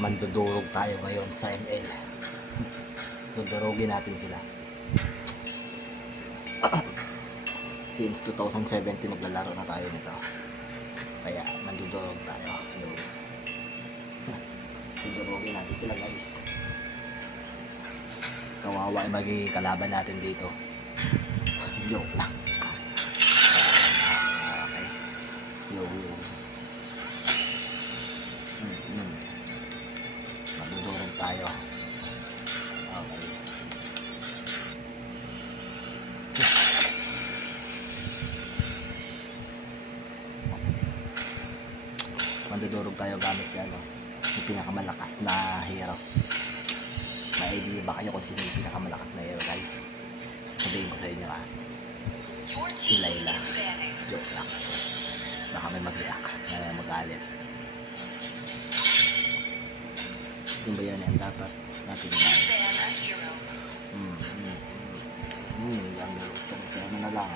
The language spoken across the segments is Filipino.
mandudurog tayo ngayon sa ML. Dudurogin natin sila. Since 2017 naglalaro na tayo nito. Kaya mandudurog tayo. Yun. Dudurogin natin sila guys. Kawawa yung magiging kalaban natin dito. Joke lang. Tayo. Okay. Mandudurog tayo gamit si ano, yung pinakamalakas na hero. May idea ba kayo kung sino yung pinakamalakas na hero guys? Sabihin ko sa inyo ah. Si Layla. Joke lang. Baka may mag-react na magalit. Sino ba yan ang dapat natin ba? Hmm, hmm, hmm. Hmm, yung galutong sa ano na lang.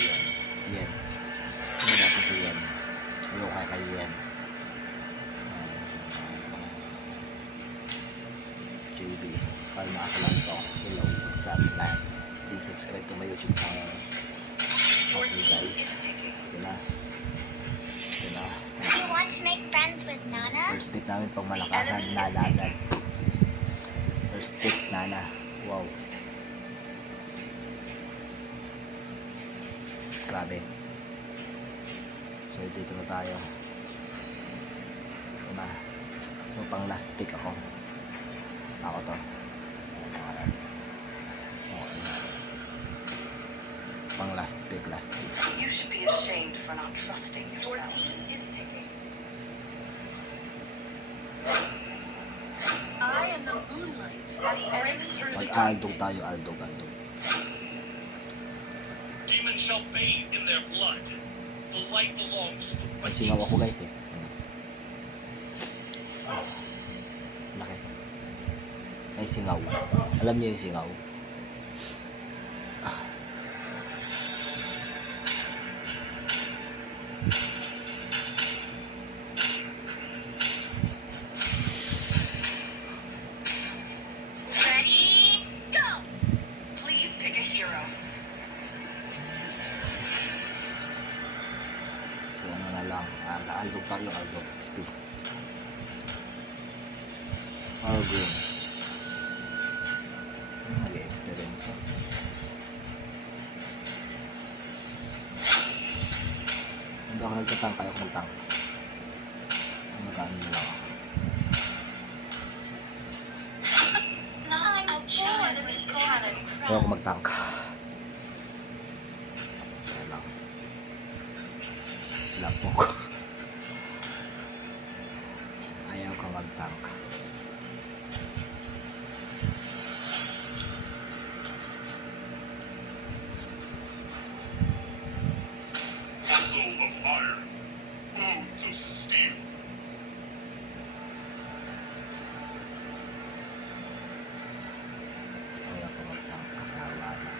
Yan. Yan. Sino natin si Yan? Ayaw kay kay Yan. JB. Kalma ako lang to. Hello, what's up man? Please subscribe to my YouTube channel. Okay guys. Ito na. Na. Do you want to make friends with Nana? First pick namin pang malakasan na laban. First pick, Nana. Wow. Grabe. So, dito na tayo. Ito na. So, pang last pick ako. Ako to. Ano pangalan? Okay. Pang last pick, last pick. You should be ashamed for not trusting yourself. I am the moonlight. The enemy is Mag-aldog tayo, aldog, aldog. Demons shall bathe in their blood. The light belongs to the May righteous. singaw ako guys eh. Laki. May singaw. Alam niyo yung singaw? Lang. Ah, aldog tayo, aldog. XP. Power green. Mag-experiment ko. Hindi ako nagtatang, kaya ko magtang. Magkano na lang ako. Kaya ako magtank. Kaya lang. Lapok. Ayaw ko magtank. Vessel of iron. Boots of steel. Ayaw ko magtank. Kasawa na.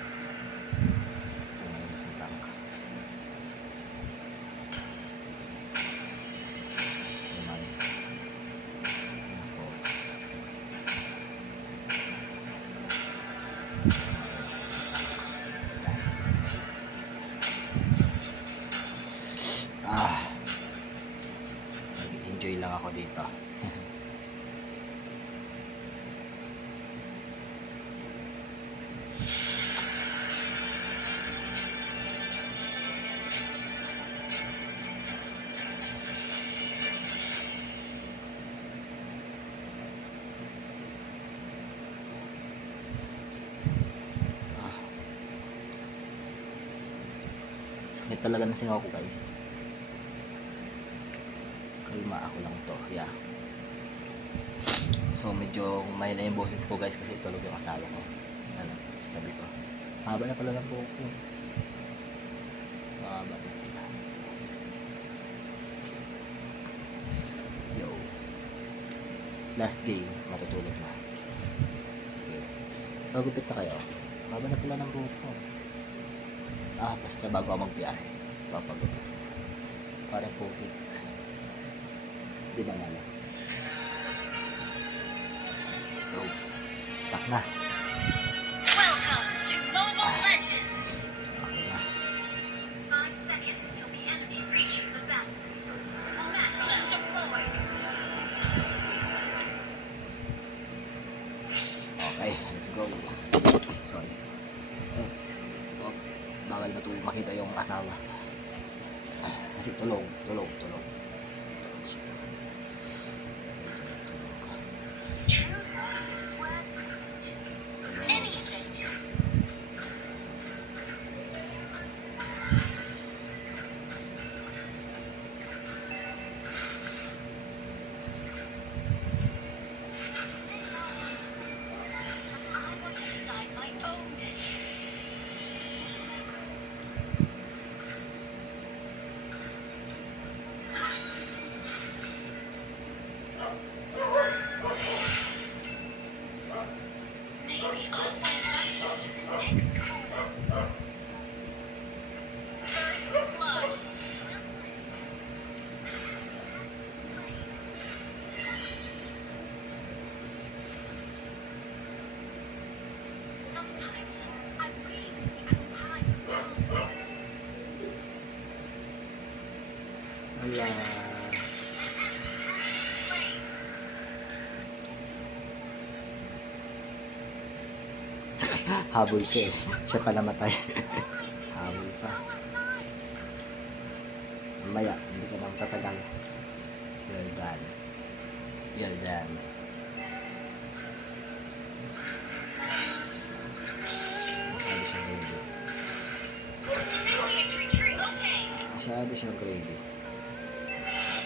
Umayos sa tank. Umay. Ako. Ah. Nag-enjoy lang ako dito. Ah. Sakit talaga ng singaw ko guys. Kalma ako lang to. Yeah. So medyo may na yung boses ko guys kasi tulog yung asawa ko. Ano, sa tabi ko. Haba na pala ng buhok ko. Haba na. Yo. Last game, matutulog na. Sige. Magupit na kayo. Haba na pala ng buhok ko. Ah, basta bago ako magbiyahe. Papagupit. Parang putik. Di ba nala? Deployed. Okay, let's go. Sorry. Eh, oh, bawal na makita yung asawa. Ah, Kasi tulog, tulog, tulog. Tulog siya. Tulog, tulog, tulog. True love is worth Tulog. any adventure. I want to decide my own destiny. Maybe I'll find myself to the next corner. First blood. Sometimes I really miss the apple pies of the past. Slave. Habol siya eh. Siya pa namatay. Habol pa. Mamaya, hindi ka nang tatagal. You're done. You're done. Masyado siyang. Okay. Masyado siyang greedy.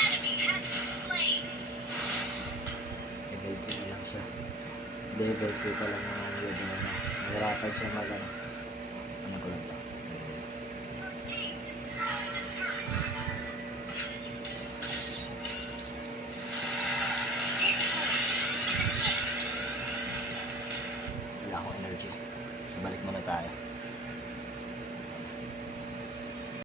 enemy has been slain. Level 3 na lang siya. Level 3 pa lang yung yun na. Nahirapan siya mag. Ano